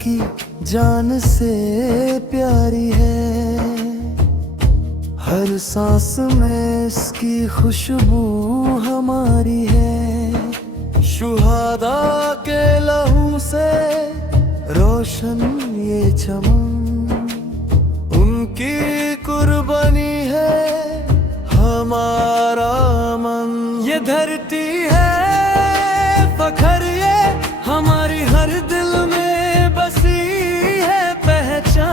की जान से प्यारी है। हर सांस में इसकी खुशबू हमारी है। शुहादा के लहू से रोशन ये चमन, उनकी कुर्बानी है हमारा मन। ये धरती है फखर, ये हमारी हर दिल में बसी है पहचान।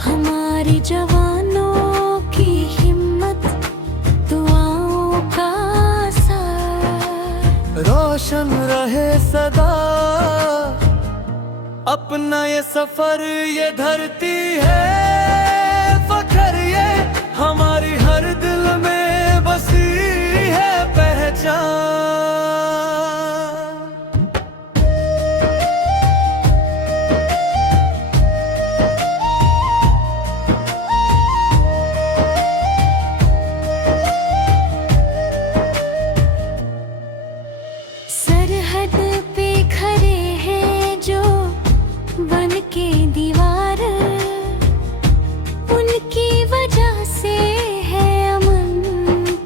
हमारी जवानों की हिम्मत, दुआओं का साथ, रोशन रहे सदा अपना ये सफर। ये धरती है फखर, ये हमारी हर दिल में बसी है पहचान। सरहद पे खड़े हैं जो बन के दीवार, उनकी वजह से है अमन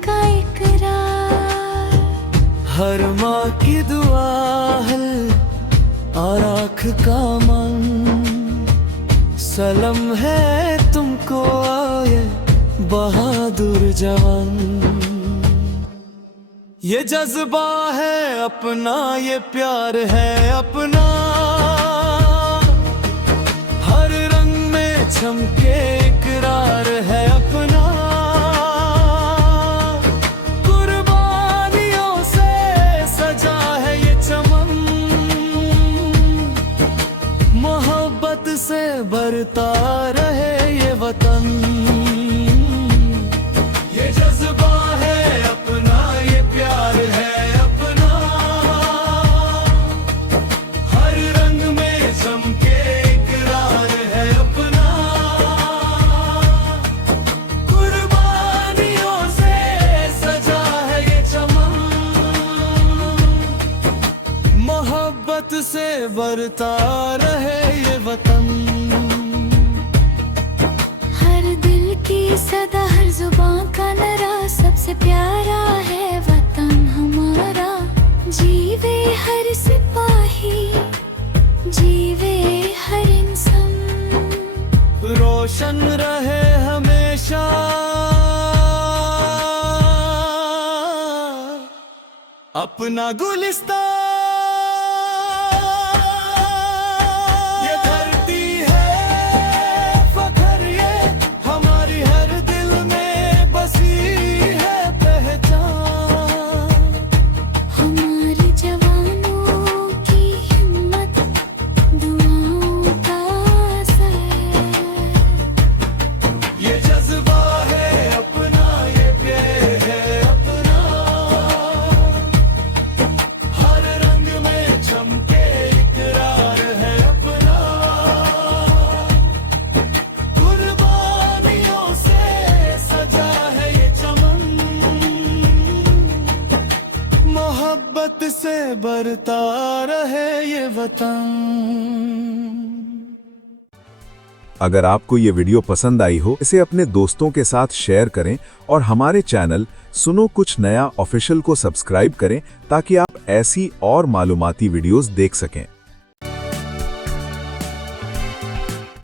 का इकरार। हर माँ की दुआ है और आँख का मन, सलाम है तुमको आए बहादुर जवान। ये जज्बा है अपना, ये प्यार है अपना, हर रंग में चमके इकरार है अपना। कुर्बानियों से सजा है ये चमन, मोहब्बत से भरता रहे ये वतन। ये जज्बा है अपना, ये प्यार है अपना, हर रंग में चमके इकरार है अपना। कुर्बानियों से सजा है ये चमन, मोहब्बत से भरता रहे ये वतन। हर दिल की सदा, हर जुबान का लरा, सबसे प्यारा है वतन हमारा। जीवे हर सिपाही, जीवे हर इंसान, रोशन रहे हमेशा अपना गुलिस्तान। ये धरती है फखर, ये हमारी हर दिल में बसी है पहचान। हमारे जवानों की हिम्मत, दुआओं का असर। ये जज्बा है अपना, ये प्यार है अपना, हर रंग में चमके इकरार है अपना। कुर्बानियों से सजा है ये चमन, मोहब्बत से भरता रहे ये वतन। अगर आपको ये वीडियो पसंद आई हो, इसे अपने दोस्तों के साथ शेयर करें और हमारे चैनल सुनो कुछ नया ऑफिशियल को सब्सक्राइब करें ताकि आप ऐसी और मालूमाती वीडियोस देख सकें।